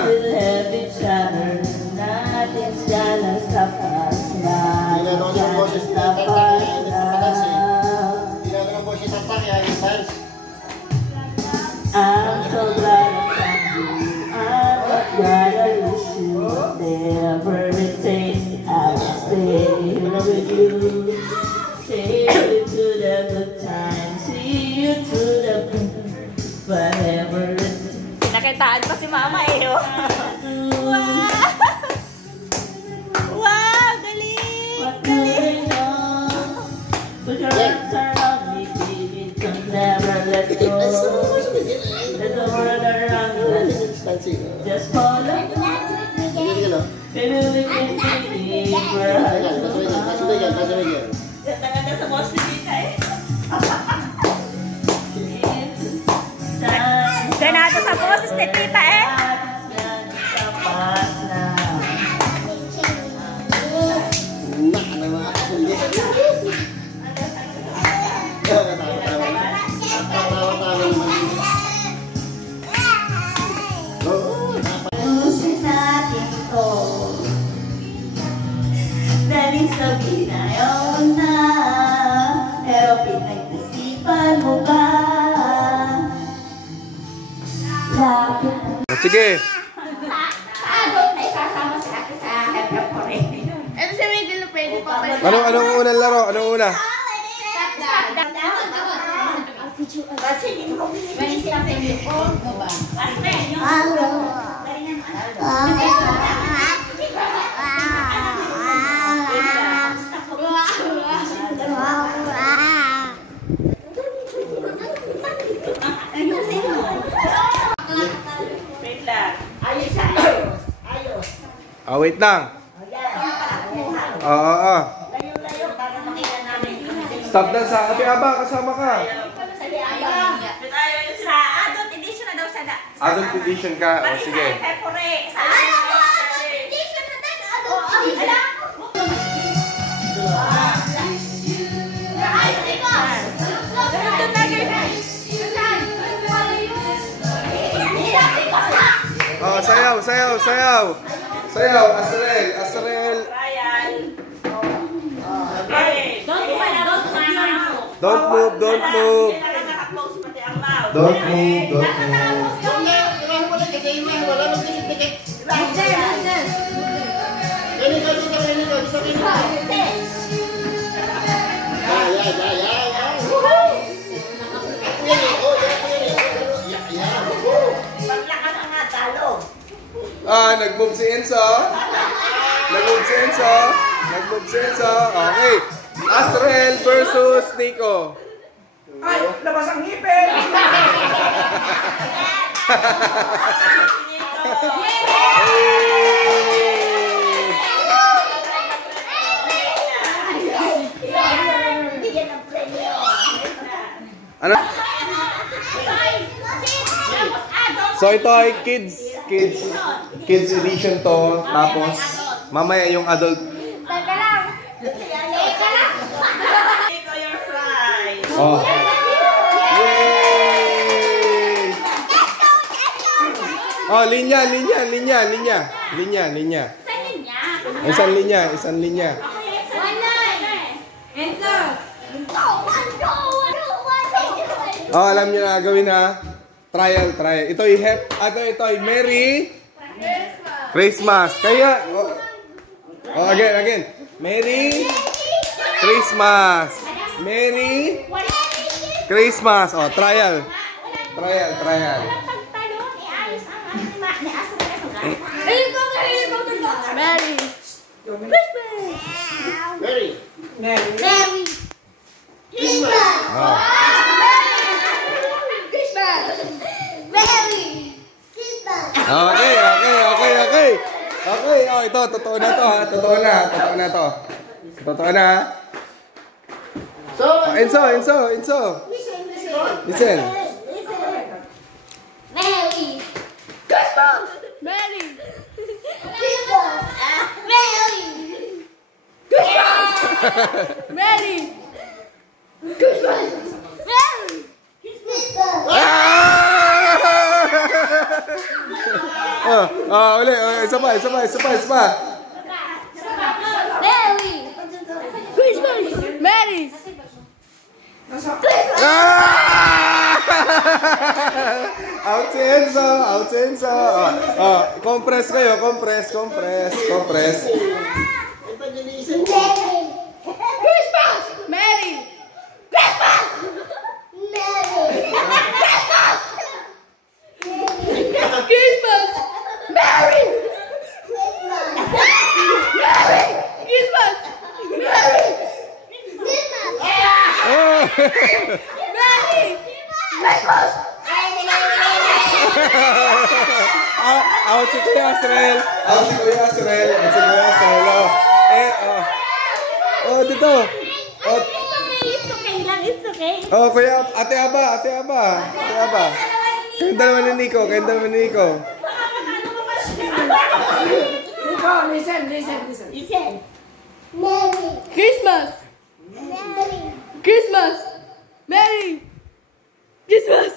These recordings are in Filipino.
still have each other. Nothing's gonna stop us now. Nothing's gonna stop us now. I'm so glad I found you. I'm not gonna lose you. Never retain. I will stay here with you. Take you to the good times. See you through the whatever. Nakitaan pa si Mama eh. Wow! Wow! Galing! Galing! Put your arms around me, baby. Don't never let go. Let the world around us. Just follow. Baby, we can be Ganda sa boss ni Tita eh. Ganado sa boses ni Tita eh. Pusin natin ito. Dahil sabihin na yun na, pero pinag-isipan mo ba? Sige. Anong unang laro? Anong una? Wait lang. Oo. Stop lang sa Ate Aba, kasama ka. Sa adult edition na daw siya. Adult edition ka. O, sige. Sa adult edition na din. Oh, sayaw, sayaw, sayaw. Sayaw, Asrel, Asrel. Don't move, don't move. Don't move, don't move. Nag-move si Enzo. Nag-move si Enzo. Nag-move si Enzo. Okay. Asrel versus Nico. Ay, labas ang ngipin! Ano? So ito ay kids edition to. Tapos mamaya yung adult. Teka lang. Oh. Yay! Oh, linya. Isang linya. Oh, alam niyo na gawin ha. Trial. Ito ay Merry Christmas. Kaya again. Merry Christmas. Merry Christmas. Oh, trial. Merry Okay, oh, ito, totoo na to ha. Totoo na. Oh, Enzo. Listen. Merry Christmas! Merry Christmas! Merry Christmas! Merry Christmas! Merry Christmas! Uli. Isa pa. Merry Christmas! Merry! Out si Enzo. Compress kayo, compress. Christmas! Merry! Christmas! Christmas! Merry! Christmas! Merry! Merry! Christmas! Out si Kuya Asriel. Dito. It's okay. Kuya, Ate Aba. Kayong dalawa ni Nico. Listen. Christmas! Christmas! Merry! Christmas!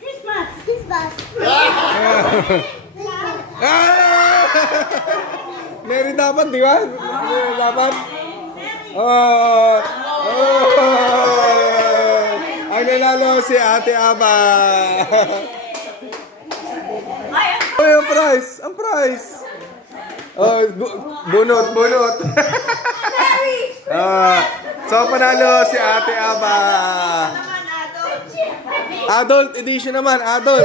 Christmas! Christmas! Mary dapat, di ba? Mary dapat. Ang nanalo si Ate Aba. Ang prize. Bunot. So, panalo si Ate Aba. Adult edition naman, adult.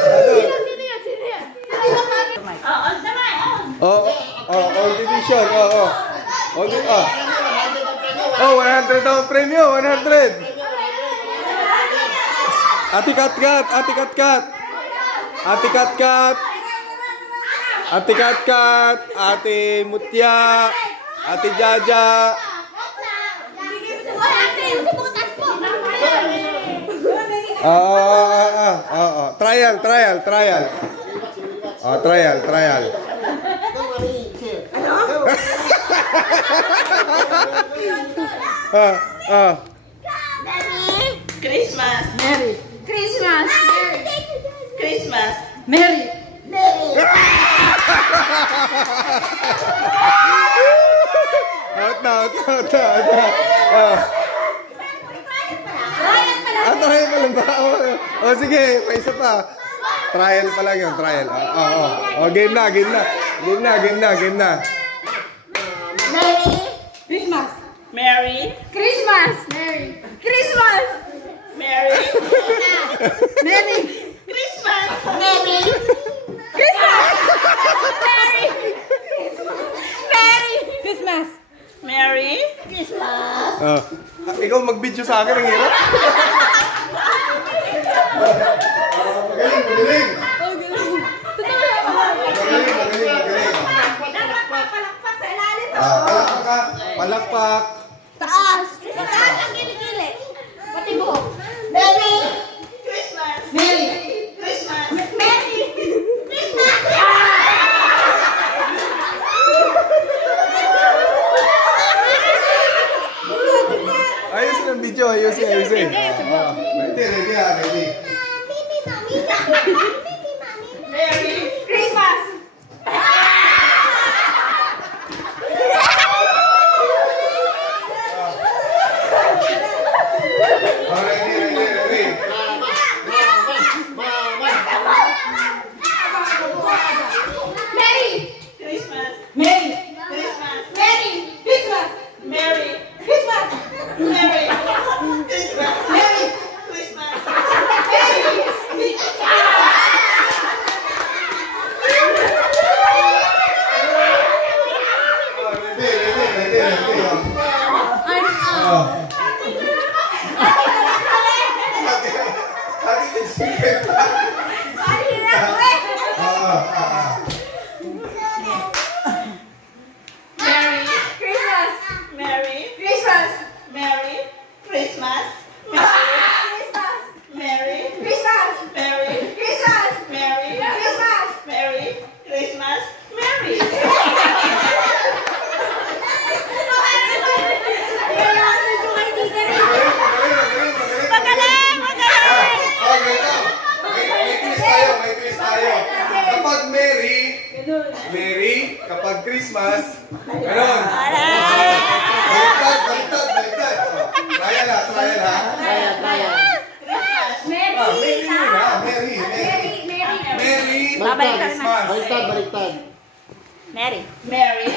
Old edition. 100 daw ang premyo, 100. Ate Katkat. Ate Mutya. Ate Jaja. Trial. Trial. Christmas. Merry! Christmas! Christmas. Merry! Out na. Trial pa lang ba? Sige, may isa pa. Trial pa lang yun, trial. Game na. Merry Christmas! Merry. Christmas! Merry Christmas! Merry. Merry Christmas. Merry Christmas! Merry Christmas! Merry. Ikaw mag-video sa akin, ang hirap. Magaling. Palakpak sa ilalim. Palakpak. Taas ang gili-gili. Pati buhok. Merry Christmas. Merry Christmas. Merry Christmas! Ayusin ang video, ayusin. Ready. Merry Christmas! Ready. Merry Christmas. Merry Christmas. Merry Christmas! Merry. Christmas! Merry. Christmas. Merry Christmas. Merry. Christmas! Merry. Christmas! Merry. Christmas. Christmas! Merry. Christmas! Merry. Christmas! Merry. Christmas! Merry. Christmas. Merry. Pagka Tapos, ganun. Baliktad. Trial ha. Merry Christmas. Baliktad. Mary. Merry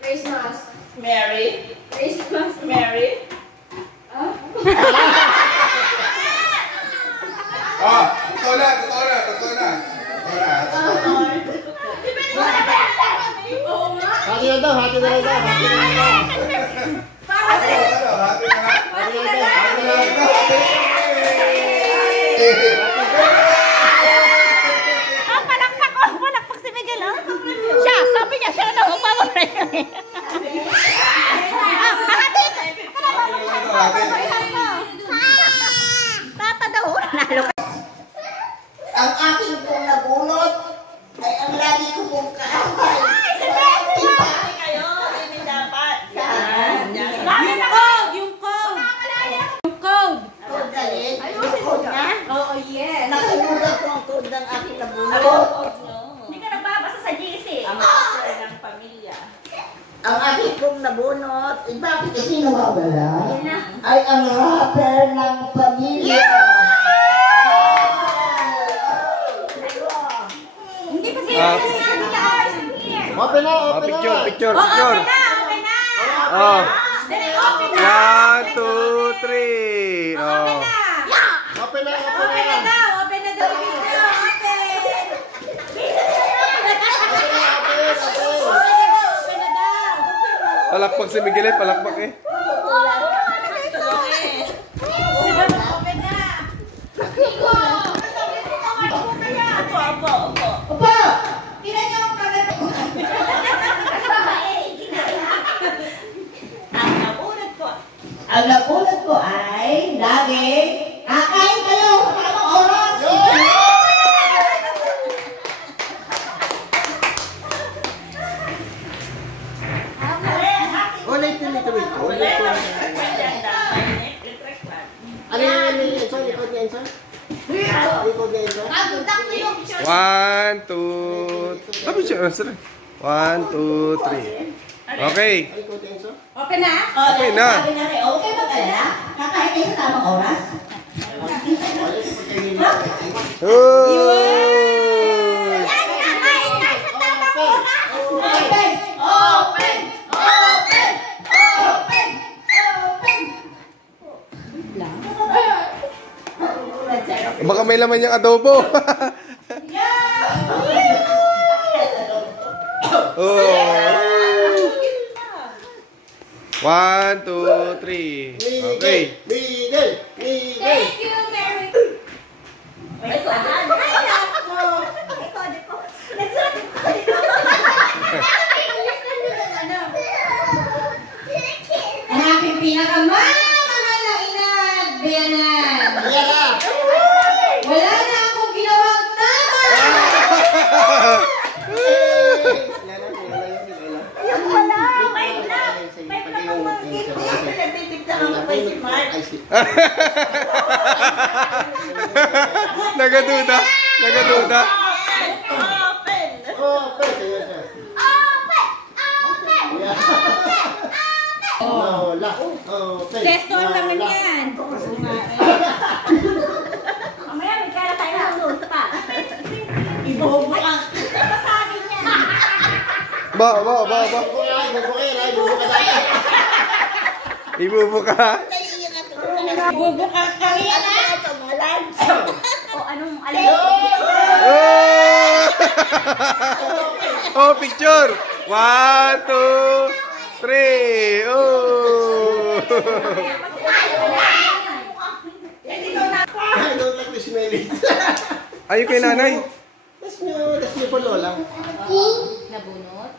Christmas. Merry Christmas. Merry Totoo na. Hati na daw. Hati na lang daw. Palakpak si Miguel, oh. Siya, sabi niya, siya na magpapalay. Tata daw, nalo ka. Ang aking pong nabunot ay ang lagi ko pong kaaway. kayo, hindi dapat. Yung code. Kung galing, kung na, Oo, yes. nakulugan ko ang code ng aking nabunot. Hindi ka nagbabasa sa GC. Ang mga ng pamilya. Ang aking pong nabunot, bakit kasi nawawala? Ay ang rapper ng pamilya. Hindi kasi Ah. Open na. Picture. Okay na. Dali, open na. 1, 2, 3. Open na daw. Open na daw. Open na daw. Palakpak si Miguel, palakpak eh. Open na. Opo. Opa! Tingnan niyo ang kagat. Ang napulot ko ay laging Kakain kayo sa tamang oras! Ulit. Ano yung Enzo? Likod ni Enzo? Likod ni Enzo? Agutang ko yung 1, 2. Tapos siya. 1, 2, 3. Okay. Likod ni Enzo? Open na. Okay na. Sabi natin, okay mag-alala? Kakain kayo sa tamang oras? Uy! Baka may laman yung adobo. Oh. 1, 2, 3. Okay. Miguel. Thank you, Mary. may saan. Ang aking pinakamamahal na inag, Bianan. Wala na akong ginawang tama. Nagaduda. Testor naman yan. Mamaya may kaya tayo ng note pa. Ibobo ang Pasagin niya. Ibubuka. Bubukak kami yan, ha? O anong alam? Oh, picture. 1, 2, 3. Oh. I don't like to smell it. Ayun kay nanay. That's new for Lola. Nabunot?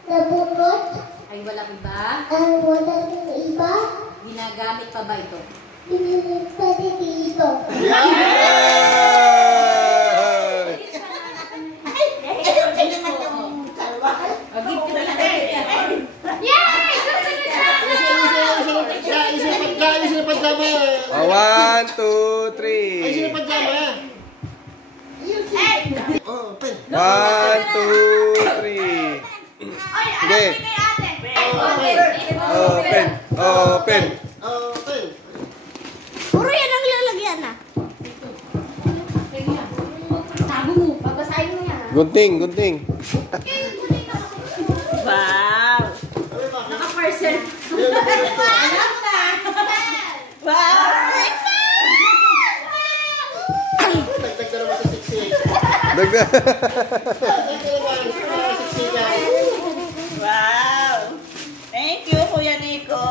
Ay walang iba? Ginagamit pa ba ito? Ayusin na pagkama. 1, 2, 3. Ayusin na pagkama. Oh, pen. 1, 2, 3. Sige. Open. Open. Open. Puro yan ang lalagyan na. Tago mo. Babasahin mo yan. Gunting, gunting. Wow! Naka-person. Wow! Dagdag na naman sa 68. Dagdag. Dagdag naman sa 68. Wow! Thank you, Kuya Nico.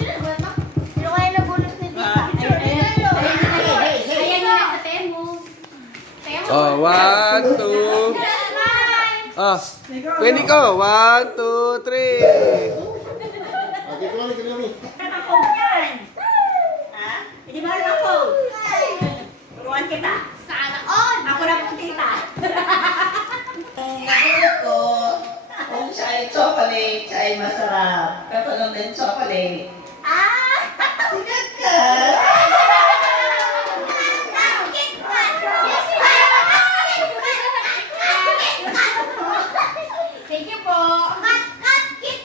Sino kaya nabunot ni Tita? Ayan yung nasa temo. Oh, 1, 2. Ah, pwede ko. 1, 2, 3. Okay, kumami, kumami. Ano ang phone yan? Ha? Hindi ba alam ang phone? Turuan kita. Sana on! Ako na po tita. Ang nagulat ko, kung siya ay chocolate, siya ay masarap. Kapag din chocolate. Sigat ka. Thank you po.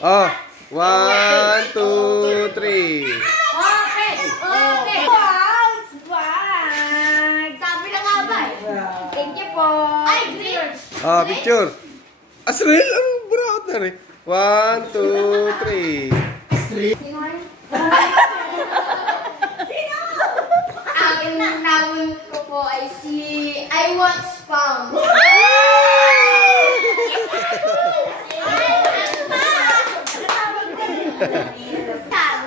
Oh, 1, 2, 3. Open! Open! Wow! Swag! Sabi na nga ba eh. Thank you po. Ay, green! Ah, picture. Asrel, anong brown na rin? 1, 2, 3. Sino ay? Ang nawin ko po ay si I Want Spam.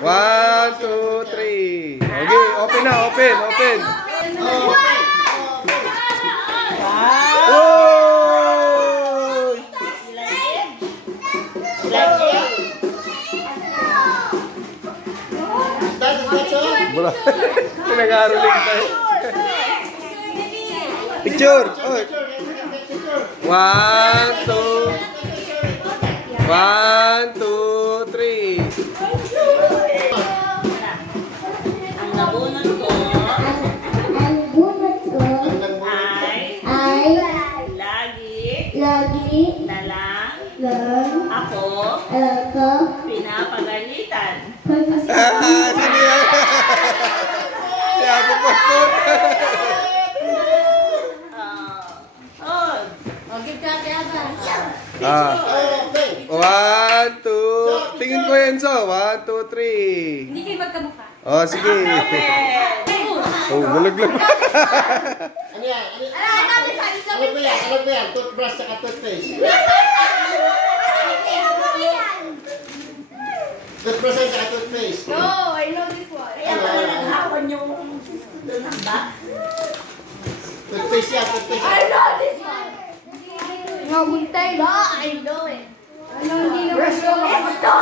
1, 2, 3. Okay, open na, open, open. Oh! Bro, pinag-aaroling tayo. Picture! Oh. 1, 2. 1, 2, 3. Ang nabunot ko ay lagi na lang ako pinapagalitan. Ah, sino yan? Si Apo Pastor. Ah. 1, 2. Tingin ko yan, so. 1, 2, 3. Hindi kayo magkamukha. Oh, sige. Oh, malaglag. Ano yan? Ano ba yan? Ano ba yan? Toothbrush saka toothpaste. Toothbrush saka toothpaste. No, I know this one. Kaya pala naghapon yung doon ang box. Toothpaste yan, toothpaste. I know this one. No, buntay. No, I know it. Ano, hindi naman ito.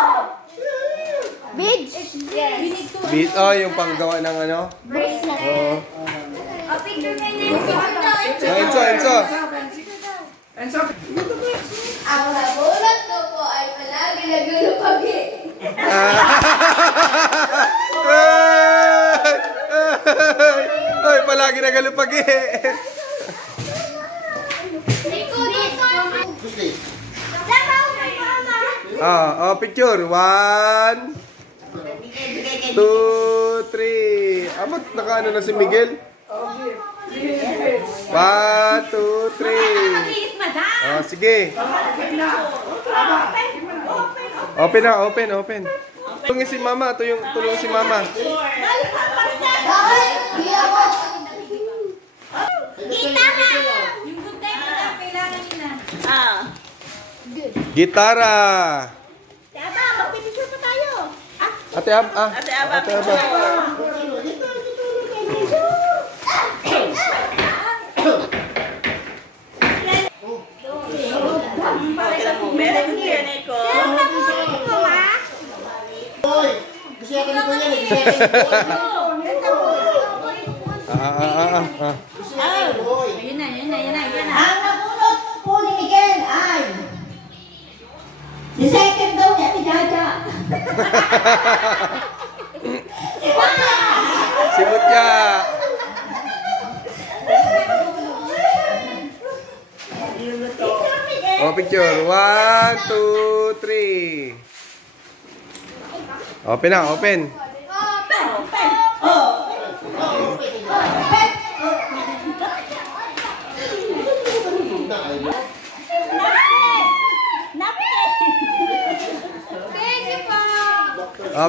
Beads? Yes. We need to Beat, oh, yung panggawa ng ano? bracelet. Oh. A picture na yun. Oh, Enzo, Enzo. Enzo, Ang nabulot ko po ay palagi nagulupagi. Ay, palagi nagalupagi. Dito, dito. Gusti. Sama ko kay mama. Oh, picture. 1, 2, 3. Ba't nakaano na si Miguel? 1, 2, 3. Please, madam. Sige. Open na, open, open. Tulungin si Mama, tulungin si Mama. Yung buntay ko na kailangan yun na. Gitara. Aba, magpipicture pa tayo. Ate Ab, Ate Aba, Ate Aba. Pakita mo. Very good yan, Nico. Boy! Gusto yata ni Kuya, gusto yata ni Boy. Gusto yata ni Boy. Yun na, yun na, yun na, yun na. Ang nabunot po ni Miguel ay si second daw niya ni Jaja. Si Mutya. Oh, picture. 1, 2, 3. Open na, open.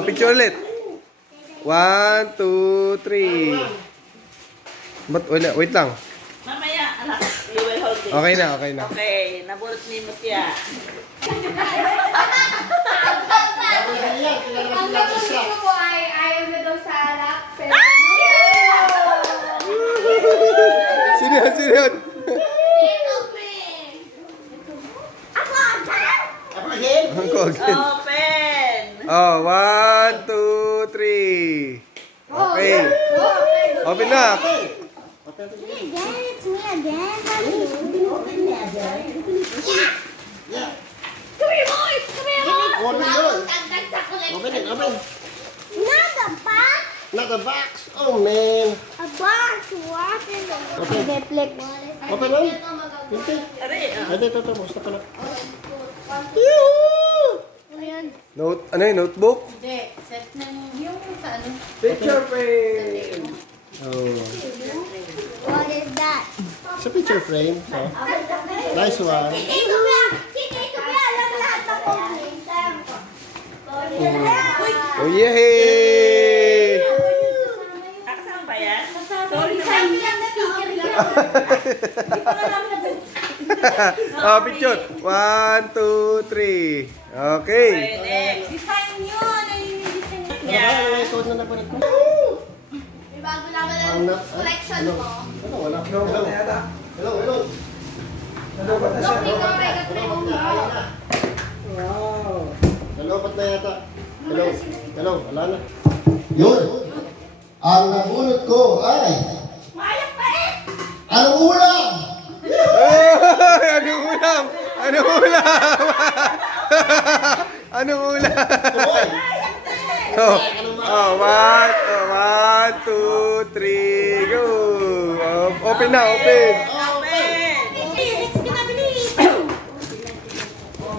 Picture ulit. 1, 2, 3. But wait lang. Mamaya, anak, you will hold it. Okay na, okay na. Okay, nabulot ni Mutya. Ang gusto ko ay ayaw na daw sa alak. Pero... Sino yun? Sino yun? Ako again. Open! Oh, 1, 2, 3. Okay. Open na. It's me again. Come here, boys! Come here, boys! Open it, open. Not a box! Not the box. Oh, man. A box! What in the... Netflix. Open lang. Hindi. Ari, Ay, ito. Basta pa na. Ayan. Note, ano yun? Notebook? Hindi, set ng yung sa ano. Picture frame. Oh. What is that? It's a picture frame. So. Nice one. Ito ba? Alam lahat ng complaints. Oh, yay! kasama ba yan? Sorry, sabi lang na sticker yan. Oh, picture. 1, 2, 3. Okay. Okay, next. Design yun. Ay, design yun. Yeah. Ito na po. May bago naman ang collection mo. Wala. Hello. Wow. Nalopat na yata. Hello. Wala na. Yun. Ang nabunot ko ay... Mayang pa eh! Anong ulam? Ay, anong ulam? Anong ulam? Anong ulam? Oh, 1, 2, 3, go. Open na, open.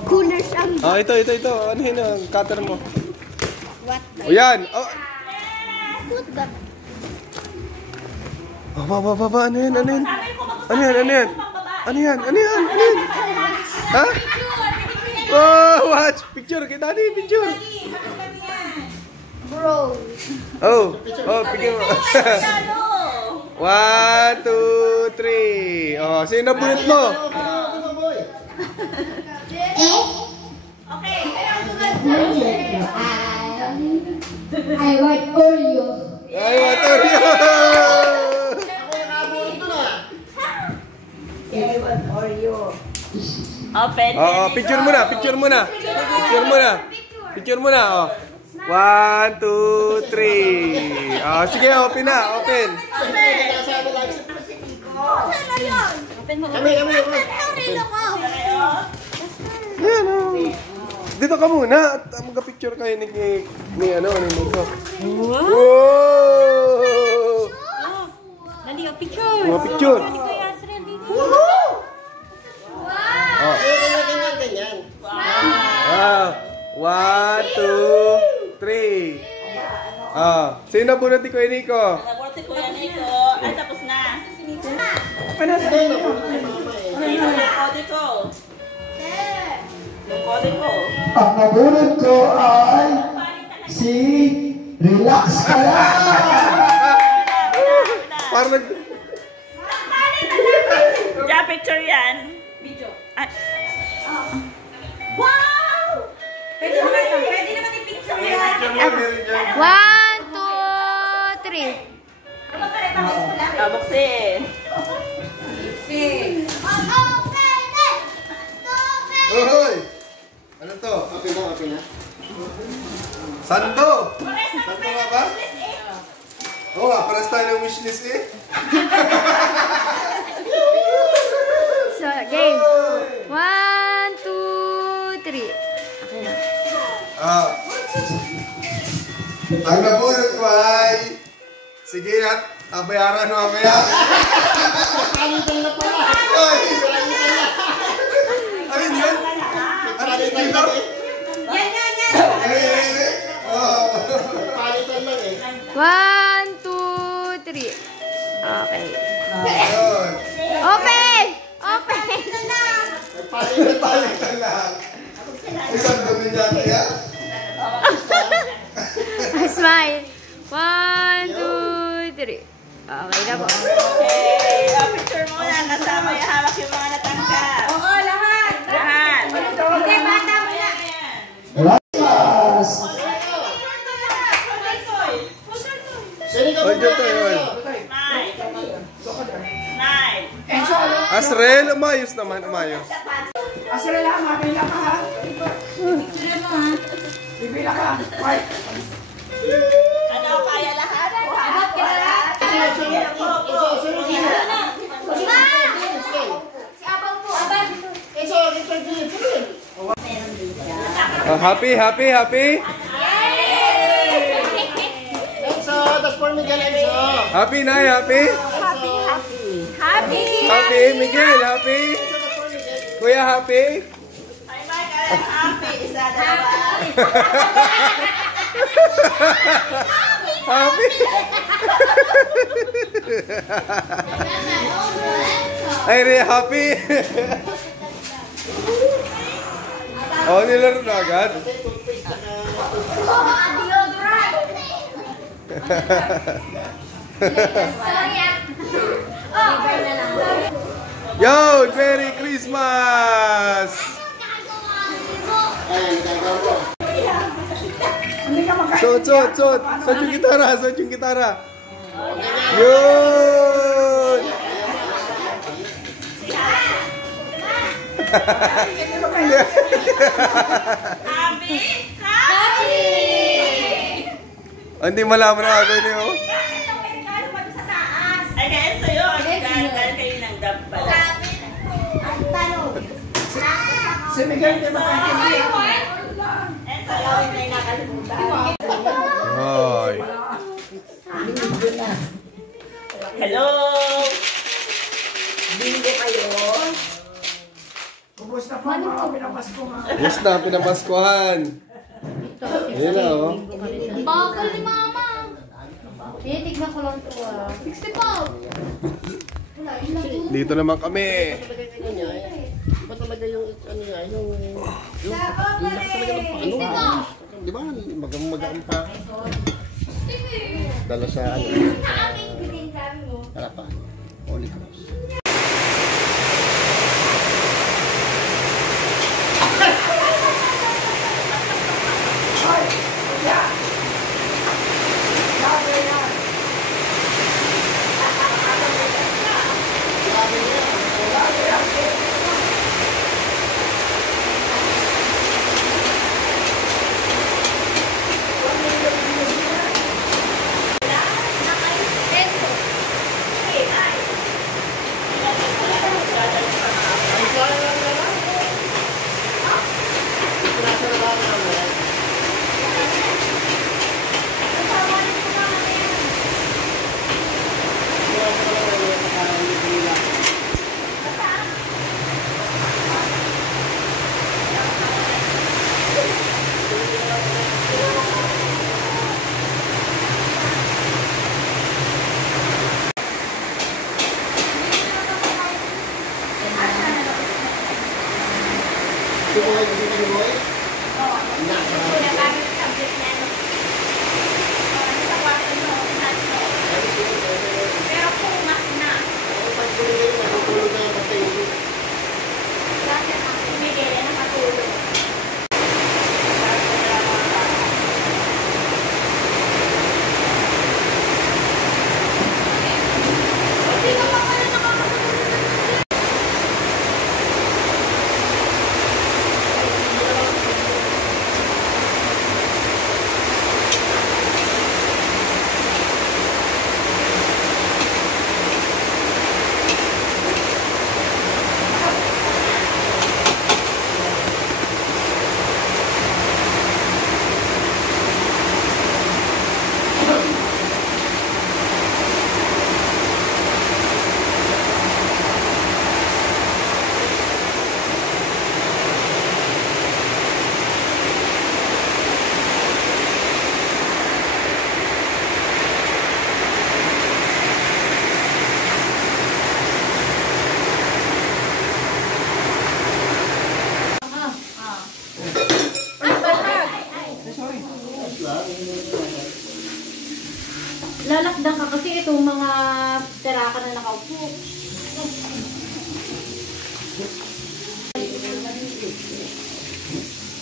Coolers ang... Oh, ito. Ano yun ang cutter mo? What? O yan. Oh, What the... baba. Ano yan? Ano yan? Ha? Oh, watch. Picture. Kay daddy, picture. Bro. Oh, picture mo. 1, 2, 3. Oh, sino nabunot mo? I want Oreo. Ay, Oreo! Open. Picture muna. Oh. 1, 2, 3. Oh, sige, open na. Open. Kami. Yan, oh. Dito ka muna at mag-picture kayo ni Nico. Wow! Dali, picture. Picture. Ganyan. Wow. 1, 2, 3. Sino nabunot ni Kuya Nico? Nabulot ko yan ito. Ay, tapos na. Yung kode ko. Ang nabunot ko ay... Si... Relax ka lang! Parang nag... Yeah, picture yan. Video. Ay, Pwede naman i-picture yan. 1, 2, 3. buksin. Hoy! Ano to? Okay na. Sando! Sando nga ba? Oo nga, paras tayo ng wishlist eh. So, game. 1, 2, 3. Okay na. Ang nabunod ko ay... Sige at bayaran mo mamaya. Palitan na pala. Ay! Ano yun? Ano yun? Palitan na. Yan. Oh. 1, 2, 3. Okay. Ayun. Open! Open! Palit na lang. Isang gabi niya kaya? Smile. 1, 2, 3. Okay na po. Okay, picture muna. Kasama yung hawak yung mga natangkap. Oo, lahat. Lahat. Hindi, bata mo na. Ay, dito yun. Asrel, umayos naman, umayos. Ano, kaya lahat? Kuha ko lahat. Happy, happy, happy? Enzo, that's for Miguel Enzo. Happy na, happy? Happy! Happy, Miguel, happy? Kuya, happy? Ay, Mike, happy. Isa, dalawa. Happy? Ay, happy? Oh, nilaro na agad. Yo, Merry Christmas! Sot. Sot yung gitara. Yun! Happy? Happy! Hindi malaman ang agawin niyo. Ay, kaya sa'yo. Dahil kayo ng dab pala. Si Miguel, di ba kayo? And sa'yo, hindi nakalimutan. Hoy. Hello! Bingo kayo. Gusto na, pinapaskuhan. Ayun na, oh. Bakal ni Mama. Tignan ko lang ito. 60 pounds. Dito naman kami. Iba talaga yung ano niya, yung laki talaga ng pano. Di ba? Magang pa. Dala sa ano. Harapan. Holy Cross.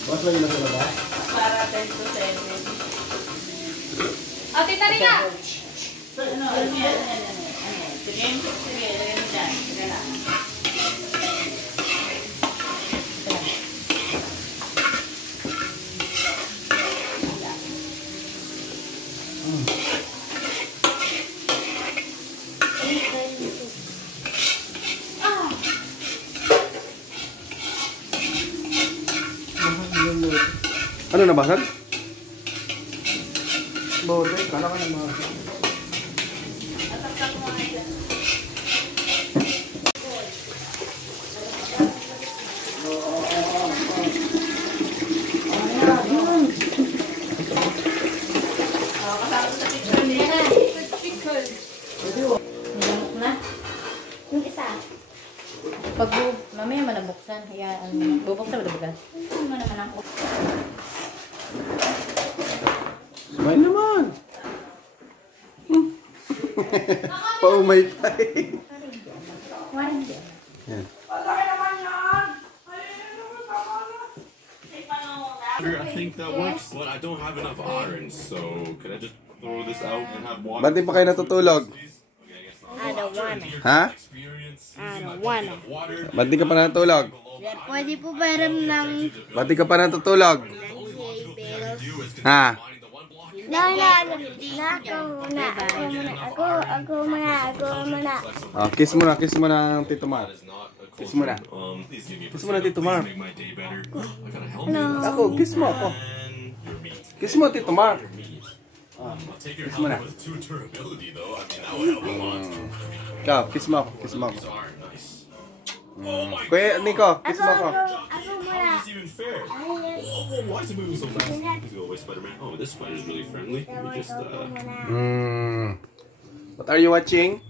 Mas lang yun sa labas. Para 10 to 7. O, Tita Rica! Ano yan? Sige, lagyan mo dyan. Sige lang. Ano nabasag? Bote, kala ka naman. Yung isa. Pag mamaya manabuksan, hayaan mo. Bubuksan mo na bagal. Ano mo naman ako? Sabay naman. Paumay tayo. Yan. I think that works, but I don't have enough iron, so can I just throw this out and have water? Ba't di pa kayo natutulog? I don't wanna. Ha? I don't wanna. Ba't di ka pa natutulog? Pwede po meron ng Ba't di ka pa natutulog? Ha? Ako muna. Oh, kiss mo na Tito Mar. Kiss mo na. Kiss mo na Tito Mar. Ako, kiss mo ako. Kiss mo Tito Mar. Kiss mo na. Ikaw, kiss mo ako. Kiss mo ako. Kuya Nico, kiss mo ako. Ako muna. Why is it moving so fast? Let's go away, Spider-Man. Oh, this spider's really friendly. Let me just, What are you watching?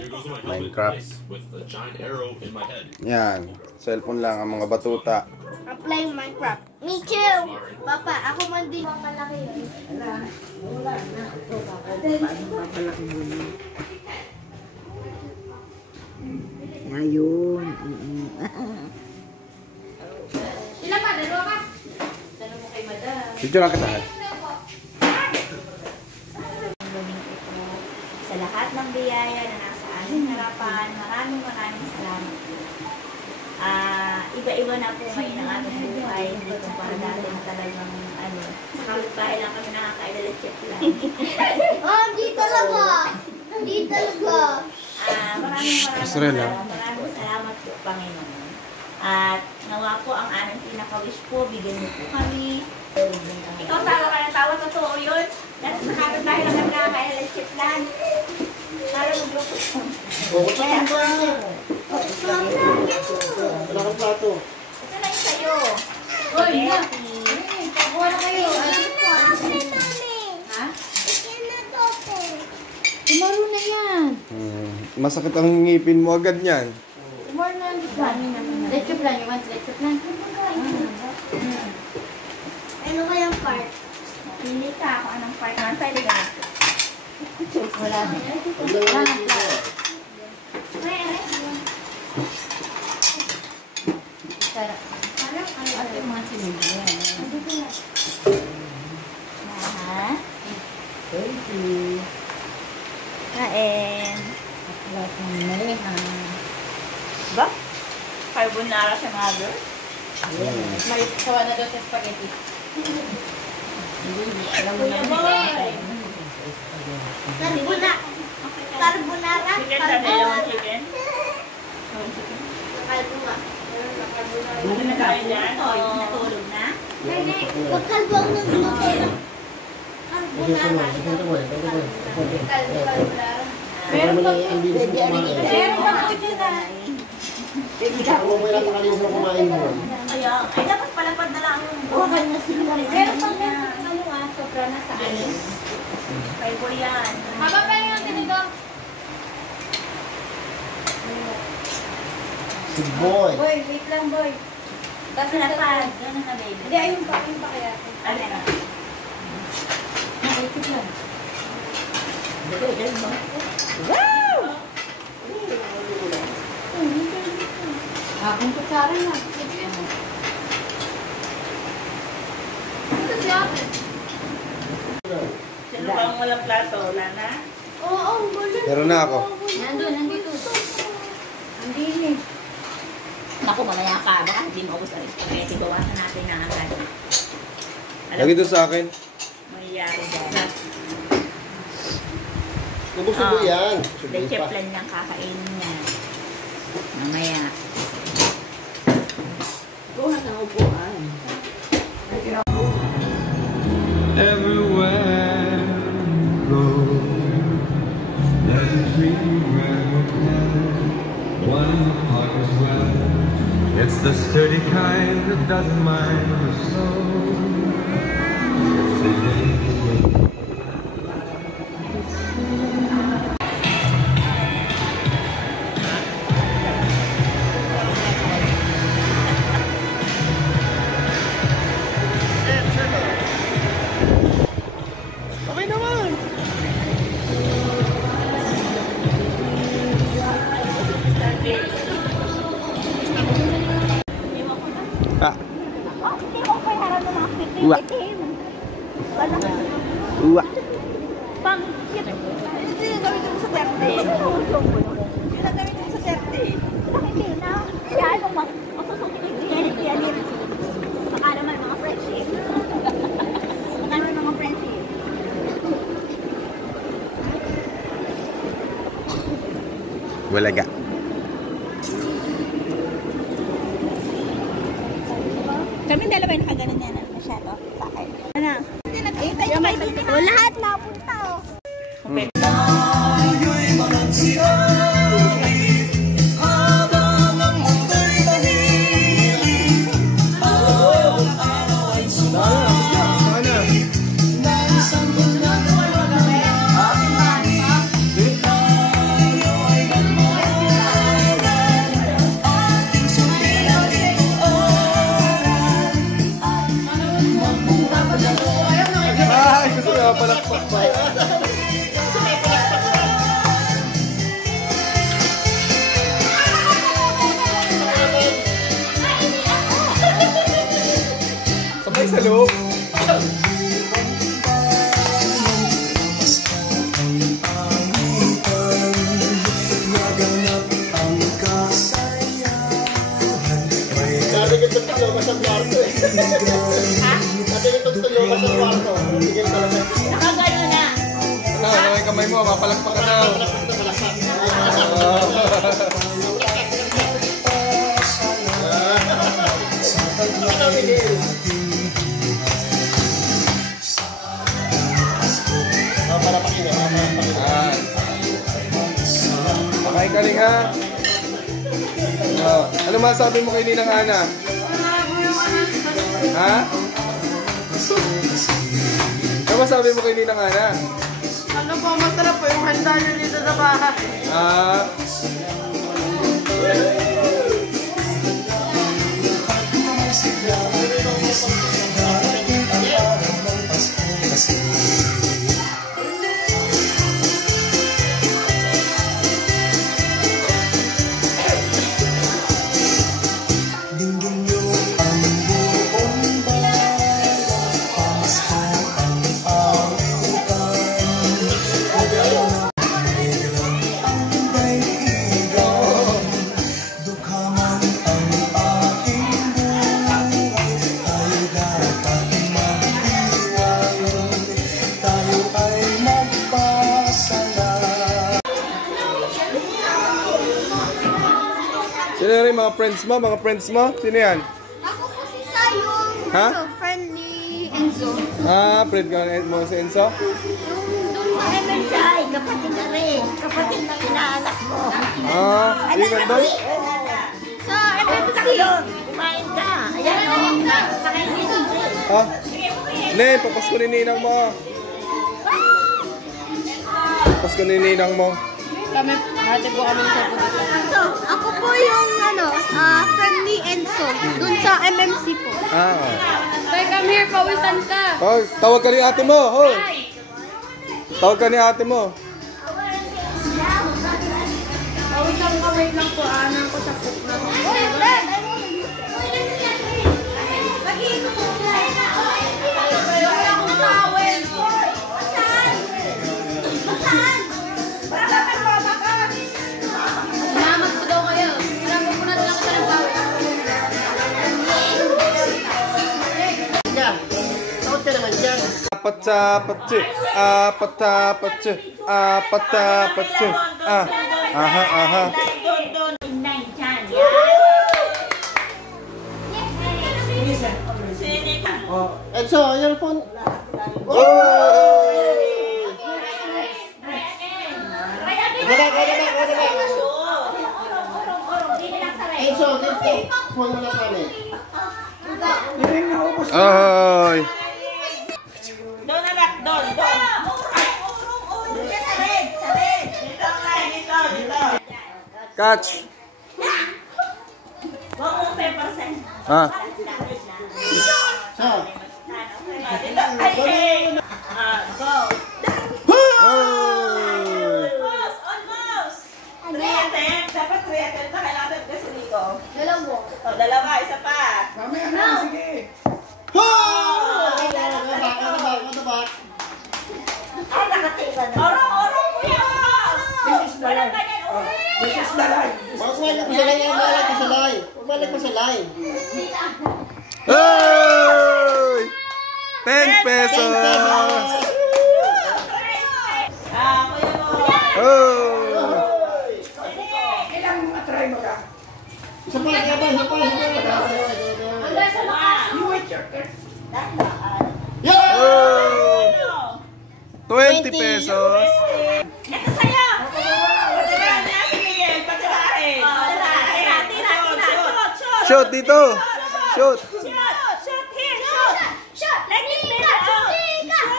there goes my helmet. Minecraft. Nice, with a giant arrow in my head. Yan. Cellphone lang ang mga batuta. I'm playing Minecraft. Me too. Papa, ako man din. Malaki yun. Ngayon. Sila pa, dalawa ka. Dalawa mo kay Madam. Dito lang kita. Sa lahat ng biyaya na nasa aming harapan, maraming salamat po. Iba-iba na po ngayon ang aming buhay. Hindi ko para dati na talagang sa kapitbahay lang kami nakakaidala check lang. Oh, di talaga. Di talaga. Maraming salamat po, Panginoon. At nawa po ang aming pinaka-wish po, bigyan niyo po kami. Ikaw tawa ka ng tawa, totoo yun? Dati sa kapitbahay lang kami nakakaidala check lang. Para mag-grupo. Wala kang plato. Ito na yung sa'yo. Hoy, na. Pagkuha na kayo. Ha? Tumaro na yan. Masakit ang ngipin mo agad yan. Tumaro na yan. Let's plan. You want let's plan? Ano kayang part? Pili ka kung anong part naman. Pwede ka. Wala na. Ate yung mga sinigyan. Ha? Thank you. Kain. Ba? Carbonara sa mga girl? May sawa na daw sa spaghetti. Alam mo na. Carbonara. Chicken sa dalawang chicken? Ano na tayo dyan? O, yung natulog na? Pagkalbang ng Nutella. Carbonara. Meron pa. Ang bilis mo kumain. Meron pa ako dyan ah. Ako may lang nakalimutan mo kumain mo. Kaya, ay dapat palapad na lang yung buhay na sila. Meron pa sobra na sa anin. Kay po yan. Haba pa yung tinigo. Si Boy. Boy, wait lang boy. Tapos palapad. Ganun na baby. Hindi, ayun pa kaya. Ano na? Wait lang. Wow! Akong kutsara na. si ate. Sino ba ang walang plato? Wala na? Oo, wala. Meron na ako. Nandito. Andini. Naku, mamaya ka. Baka hindi mo ubos ang spaghetti. Bawasan natin na agad. Lagi doon sa akin. Mangyayari dyan. Subo-subo yan. Leche plan niyang kakainin niya. Mamaya. Kuha ng upuan. Everywhere go, there's a tree where we plant one in the park as well. It's the sturdy kind that doesn't mind the snow. It's the day. Okay naman. Ah. Hindi ko kaya harap ng mga Uwa. Uwa. Pang, hindi na gawin mo sa 30. Hindi na gawin mo sa 30. Hindi na. Kaya ano, masusuki ko yung diyanit. Baka naman mga friendship. Baka naman mga friendship. Walaga. Kami dalawa yung nakaganon yan masyado sa akin. Ano? Hindi nag-iintay yung may dito na. Lahat napunta oh. Okay. Ay, gusto nga palakpak pa. Sabay sa loob. Dati itong tuyo ka sa kwarto eh. Dati itong tuyo ka sa kwarto. Tigil talaga. Nakagano na. Ano yung kamay mo? Mapalakpak ka daw. Pakikaling ha. Ano masabi mo kay Ninang Ana? Ha? Ano masabi mo kay Ninang Ana? Ano po, masarap po yung handa nyo dito sa bahay. Ah. Sino rin mga friends mo? Mga friends mo? Sino yan? Ako po si Sayong. Ha? Friendly Enzo. Ah, friend ka mo si Enzo? Ay, Chay, kapatid na rin. Kapatid na inaanak mo. Ah, yun ganda. Sa MMC. Kumain ka. Ayan o. Kakainin mo. Ah, ne, papasko ni Ninang mo. Papasko ni Ninang mo. Kami, hati po kami sa puto. So, ako po yung Friendly Enzo. Dun sa MMC po. Ah, Tay, come here, pawisan ka. oh, tawag ka ni ate mo. Oh. Tawag ka ni ate mo. Pawisan ka, wait lang po. Aanan ko sa cook na. apatapatu, apatapatu, apatapatu. Aha, aha. Enzo, your phone. Enzo, dito. Phone mo na kami. Ay. Doon anak, doon. Dito. Catch. Huwag mong peppersen. Ah. So. Dito. Ay, go. Almost. 3 dapat 3 na kailangan kasi dito. Dalawa, isa pa. Mamaya na, sige. Ay, nakatingin. Orong mo yan. This is the line. Balik mo sa line. Hey! 10 pesos. Kuya mo. Oh. Ilang atry mo ka? Isa pa. You wait your turn. Oh. 20 pesos. Ito sa'yo. Patirahan niya si Miguel. Patirahin. Shoot dito. Shoot. Shoot here. Shoot. Like this, Bella. Shoot.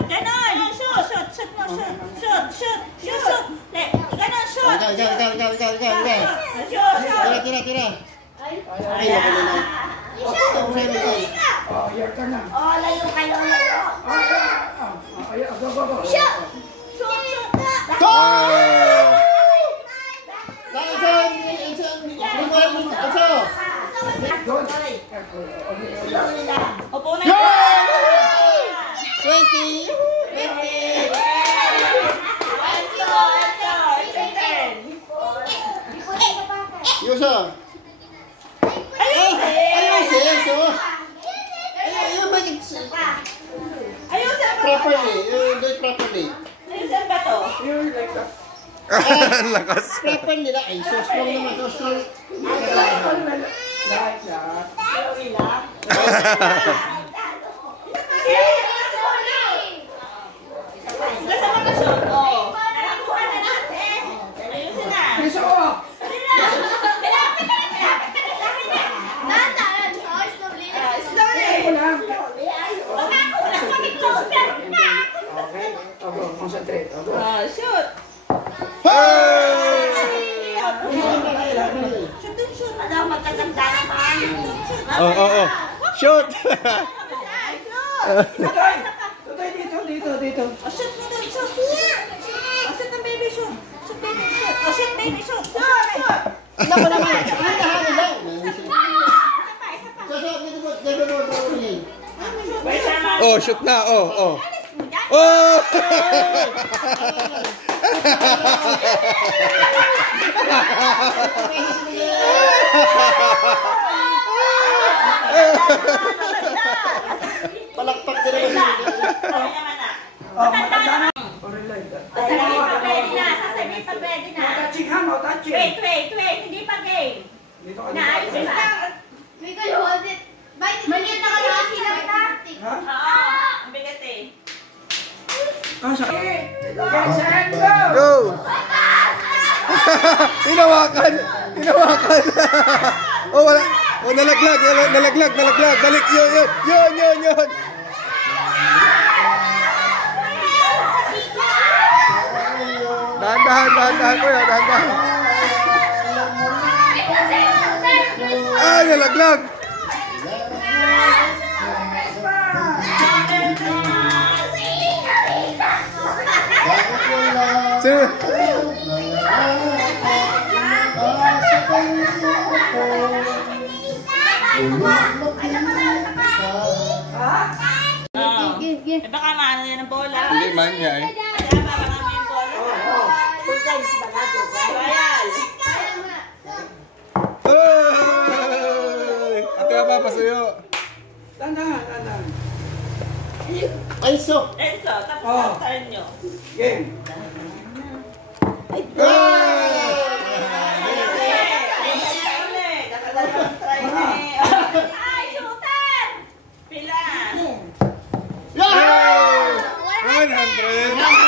Ganon. Shoot mo. Shoot. Ganon, shoot. Shoot. Tira. Oh, your turn na. Layo kayo. Go. Shoot! Opo na. 20. Yusa. Properly. You do it properly. Ayusin ba to? You're like that. Lakas. Properly na. Ay, so strong naman. So strong. Like Like that. that. Basta makashoot. Nakakuha na natin. Ayusin na. Piso. Concentrate. Shoot. Shoot. Madam, magkaganda naman. Oh. Shoot. Dito. Shoot mo doon. Shoot. Shoot ng baby. Shoot. Shoot baby. Shoot. Ano ba naman? Hintahan lang. Oh, shoot na. Oh. Oh! Palakpak din naman. Sasabihin pag ready na. Wait. Hindi pa game. Naayos pa. We can hold it. Maliit na kayo sila. Ang bigat eh. Go! Hinawakan! Oh, wala. Oh, nalaglag. Balik, yun. Dahan-dahan ko yan, dahan-dahan. Ay, nalaglag! Sino? Baka maano yan ang bola. Hindi man niya eh. Kaya baka maano yung bola. Royal. Ate ka pa, pasuyo. Tandaan. Enzo. Enzo, tapos ang turn nyo. Game. Ay, shooter! Pila? 100.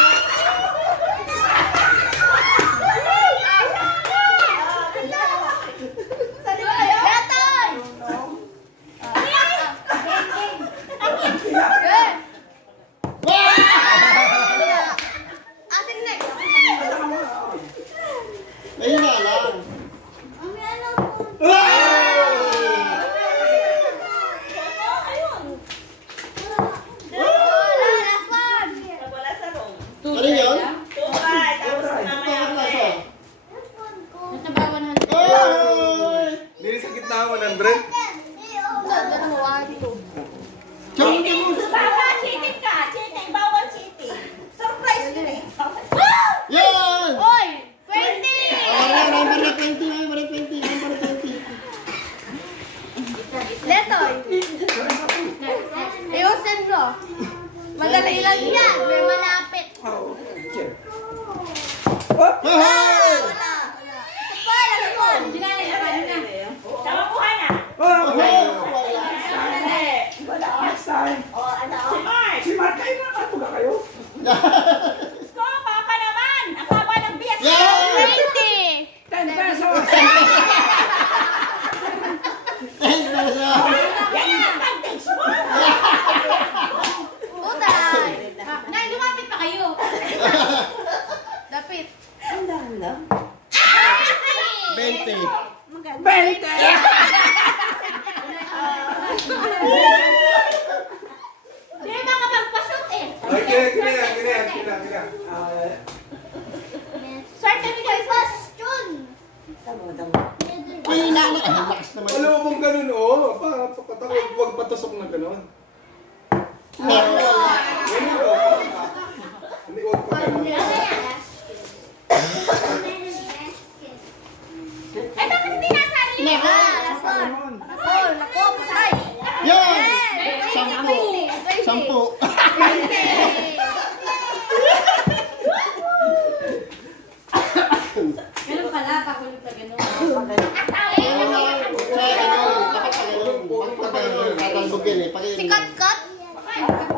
Ayun nga lang. Wala sa room. Ano yun? Tubay, tapos mamaya ulit. Hindi sa gitna 100. Baka cheating ka. Cheating, bawal cheating. Surprise yun eh. Yan! Oy! 20! Number na 20. Number na 20. Number na 20. Letoy! Ayusin mo. Madali lang yan. May malapit. Hey! Sama po na. Si Mark, kayo nakatuga kayo? Sko, papa naman. Ang baba ng bias. 20! 10 pesos! 10 pesos. Yan ang advantage mo. Utay! Nay, lumapit pa kayo. Dapit. 20. 20! Hindi makapagpasot eh. Okay, kaya. Swerte mo kayo question. Ay, nana. Ay, lakas naman. Wala mong ganun, oh. Huwag patusok na ganun. Meron. Ganun, oh. Hindi, huwag pa ganun. Ay, bakit hindi nasali yun? Last one. Naku, patay. Yan! 10. 10. 20. Ganun pala, pakulit na ganun. Si Kat-Kat?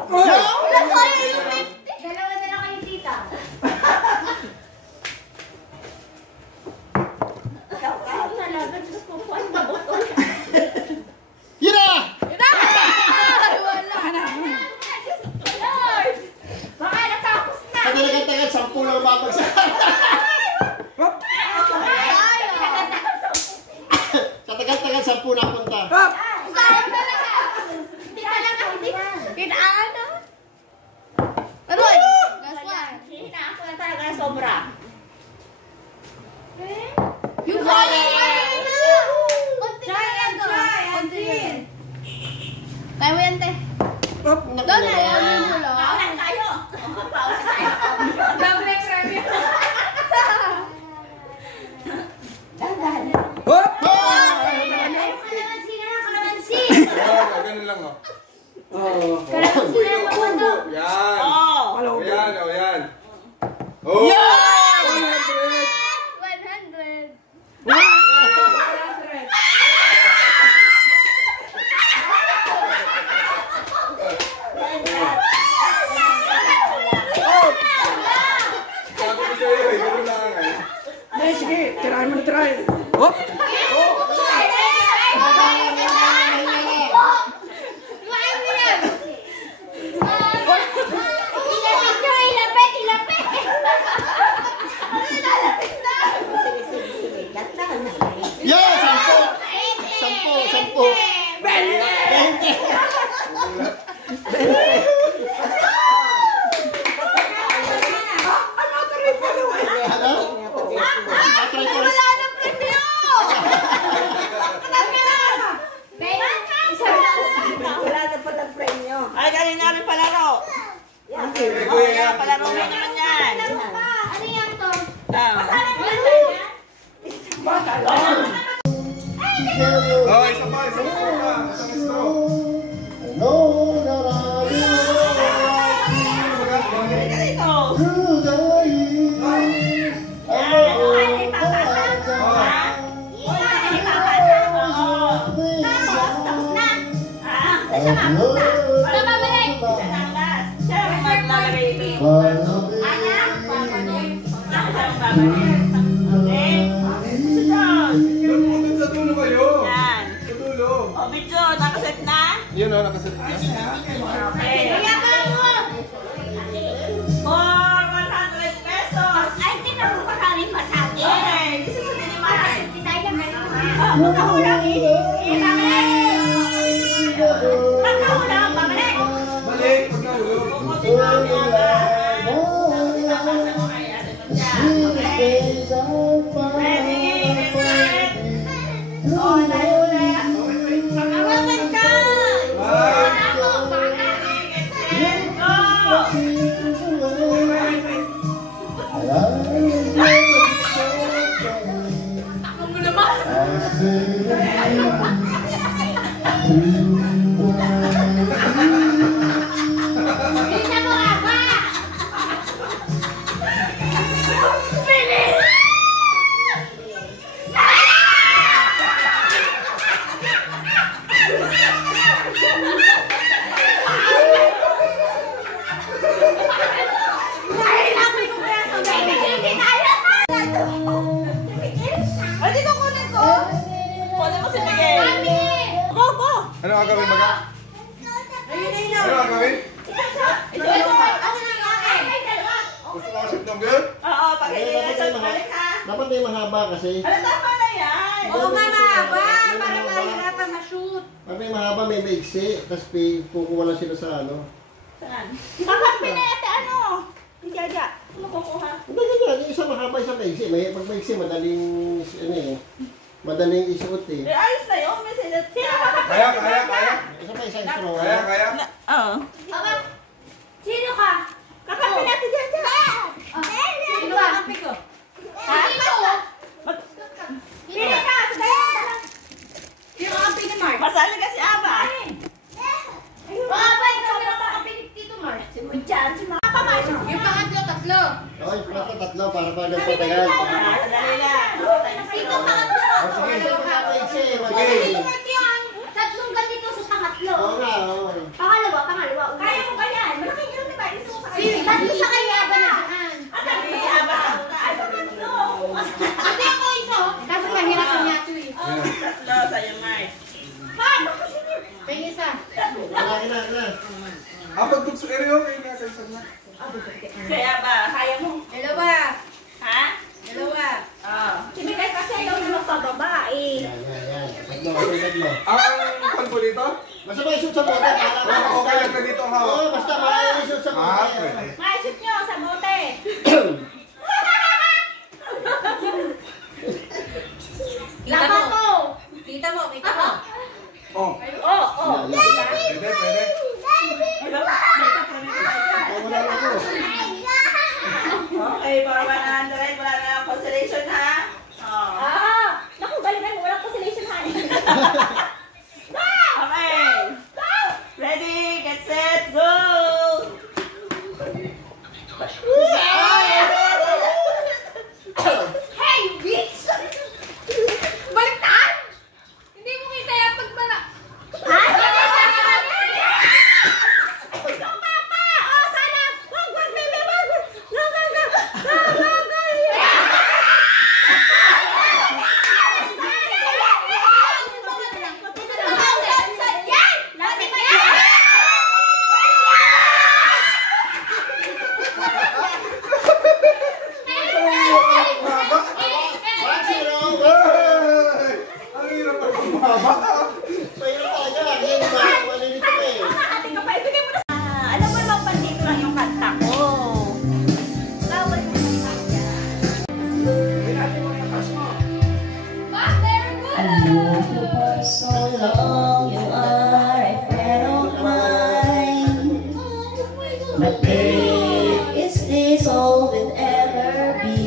Wala tayo yung 50. Dalawa na lang kayo, tita. Yun na! Baka natapos na. Sa talagang 10 lang babagsak. Sa tagal-tagal 10 na punta. Saan talaga? Hindi ka lang hindi. Kinaan na. Aroy! Last one. Hina ako na talaga sobra. Yung kaya na! Konti lang to. Konti. Kaya mo yan, te. Doon na, yun mo lang. Paulan tayo. Paulan tayo. Doble premyo. Kalamansi. Ganun lang, oh. Kalamansi na yung mabuto. Yan. Oh. Yan. Oh! 100! 100. Sabi ko sa'yo, ganun lang, eh. Sige, try mo na try. Oh! Yan! 10. 20. Wala na premyo! Wala na pa ng premyo. Ay, galing namin palaro. Eh, Oh, yan, palaro mo naman yan. Ano yan to? Oh, isa pa. Isang straw. I know that I will Okay? Sunod. Doon sa dulo kayo. Yan. Sa dulo. O, video, nakaset na? Yun o, nakaset na. Okay. For 100 pesos. Ay, hindi na po makaling masagi. Okay, this is the demand. Magkahulang. Magkahulang, pabalik. Balik, pagkahulog. Ano ang gagawin, Baga? Ano ang gagawin? Gusto mo kasi itong girl? Oo, pag-i-lesson balik ha. Dapat may mahaba kasi. Ano, tama na yan. Oo nga, mahaba. Para mahirapan ma-shoot. Pag may mahaba, may maiksi. Tapos kukuha lang sila sa ano. Saan? Kakampi na yata ano? Hindi kaya. Ano kukuha? Hindi, yung isa mahaba, isa maiksi. Pag maiksi, madaling, ano eh. Madaling isuot eh. Ayos na yun. May silat siya. Kaya. Isa pa isa straw. Kaya. Oo. Sino ka? Kakampi natin dyan. Sino ka? Kakampi ko. Sino ka? Sino kakampi ni Mark? Masali ka si Aba. Aba, ikaw na kakampi ni Tito Mark. Si Munchan, si Mark. Yung pangatlo, tatlo. Okay, tatlo para pa nagpatagal. Dali lang. Ito pangatlo. Sige, maiksi. Tito Mark yan. Tatlong ganito sa pangatlo. Oo nga, oo. Pangalawa. Kaya mo ba yan? Malaking yun, diba? Gusto mo sa kanya. Sige, tatlo sa kanya ba na daan? Sabi si Aba sa una. Ano man ito? Ate ako ito. Dapat mahirapan niya ito eh. Tatlo sa'yo, Mark. May isa. Wala. Pag-bugso area, okay na. Kaya ba? Kaya mo? Dalawa. Ha? Dalawa. Sinigay kasi ayaw na magpababa eh. Yan. Tatlo. Ang kanpo dito? Basta may shoot sa bote. Okay lang na dito ang hawak. Oo, basta may shoot sa bote. Pwede. Maisip nyo sa bote. Tita mo. Tita mo. Oh. Pwede. Wala na ako. Okay, para 100. Wala na ang consolation ha. Naku, galingan mo. Walang consolation ha. Okay. Ready, get set, go! Hey, bitch! Baliktad! Hindi mo kita yung pagmana... Ha? Papa! Oh, sana! Wag, baby! Wag! Go! Alam mo naman, pandito lang yung kanta ko. Bawal mo yung kanta. I know you for so long, you are a friend of mine. But babe, is this all we'll ever be?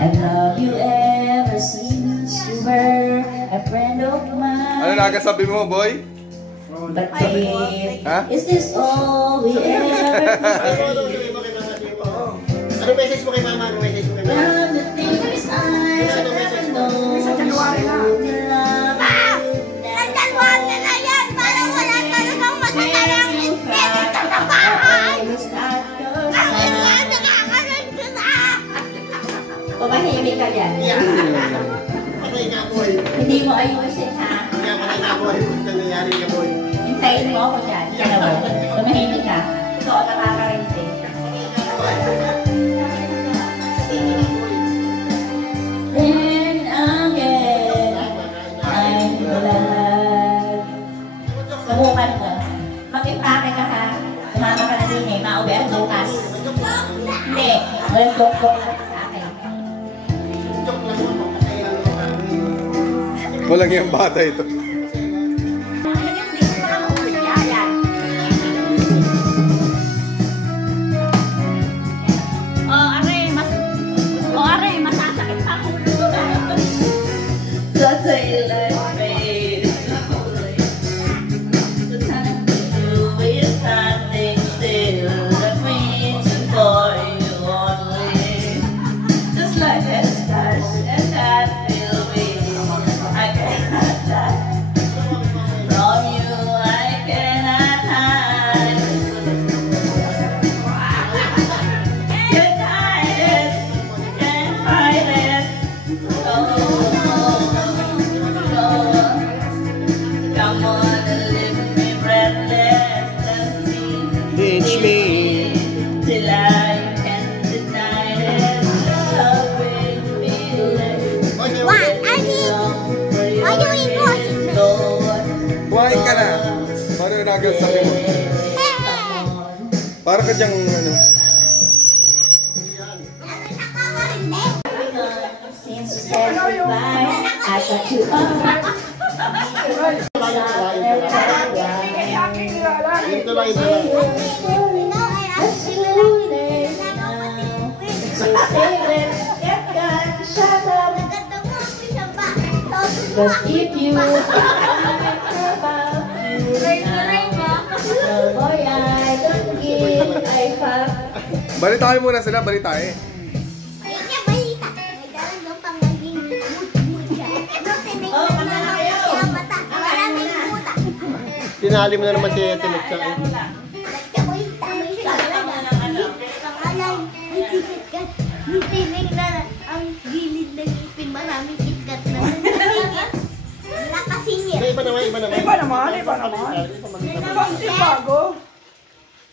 And love you ever since you were a friend of mine. Ano nakasabi mo, boy? But babe, Ha? is this all we ever be? Ano message mo kay mama? Ano message mo kay mama? Now the things I never know, so you love me. Nagdalwag na yan! Parang wala talagang matatalang espiritu sa bahay! Always at your side. Tahimik ka dyan. Patay ka, boy. Hindi mo ayusin, ha? Kaya patay ka, boy. Kung nangyayari ka, boy. Hintayin mo ako dyan. Dalawa. Tumahimik ka. Ito ang nakakarinti. Then again, I'm glad. Subukan mo. Mag-impake ka, ha? Sumama ka na din eh. Mauwi ang bukas. Hindi. Walang joke-joke sa akin. Walang yung bata ito. Masasakit pa ako. The daylight fades slowly. The time to do is standing still. I'm waiting for you only. Just like the stars and that will be. I cannot die from you. I cannot hide. Can't hide it. Can't fight it. Come on and leave me breathless and Teach me. till I can deny it. Love will feel it. What? Why do we watch? Kumain ka na. Paano nagal sa mo? Para ka dyang ano. Since you said goodbye, I got you up. Ito lang, ito lang. Because if you boy, I don't give a fuck. Balitahin muna sila, balitahin. Tinali mo na naman si Ate Mitsa. Ang gilid ng ipin, maraming kitkat na. Nakasingit. Iba naman, iba naman. Iba naman. Bakit bago?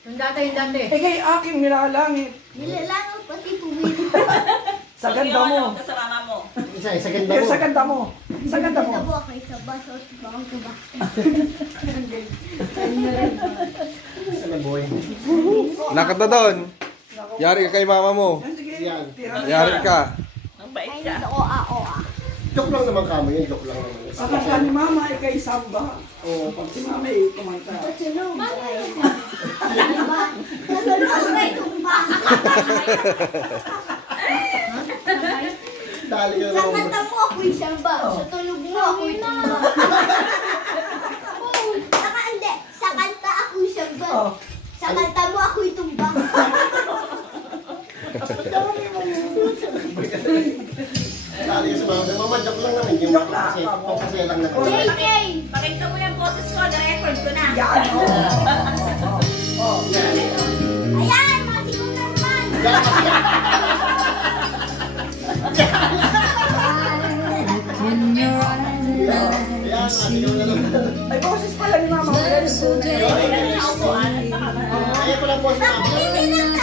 Yung dati. Eh kay aking nilalangit. Nilalangaw pati puwin. Sa ganda mo. Sa mama mo. Isa, sa ganda Pero mo. sa ganda mo. Sa ganda mo. Tabo ako sa baso at bakang tuba. Ano, boy? Lakad na doon. Yari ka kay mama mo. Yan. Yari ka. Ang bait Ay, ka. oa. Joke lang naman kamo yun, joke lang naman. Sa kanta ni mama ay kay Samba. O, pag si mama ay kumanta. Dali ka Sa naman. kanta mo ako'y samba. Sa tulog mo ako'y tumba. Saka hindi. Sa kanta ako'y samba. Sa kanta mo ako'y tumba. Dali ka sa mga. Mama, joke lang naman. Yung kasi lang naman. JJ! Pakita mo yung boses ko, na-record ko na. Yan. Ayan, mga sigaw na naman. Ayan, masigaw na naman. Ay, boses pala ni mama. Ayan pala po si mama.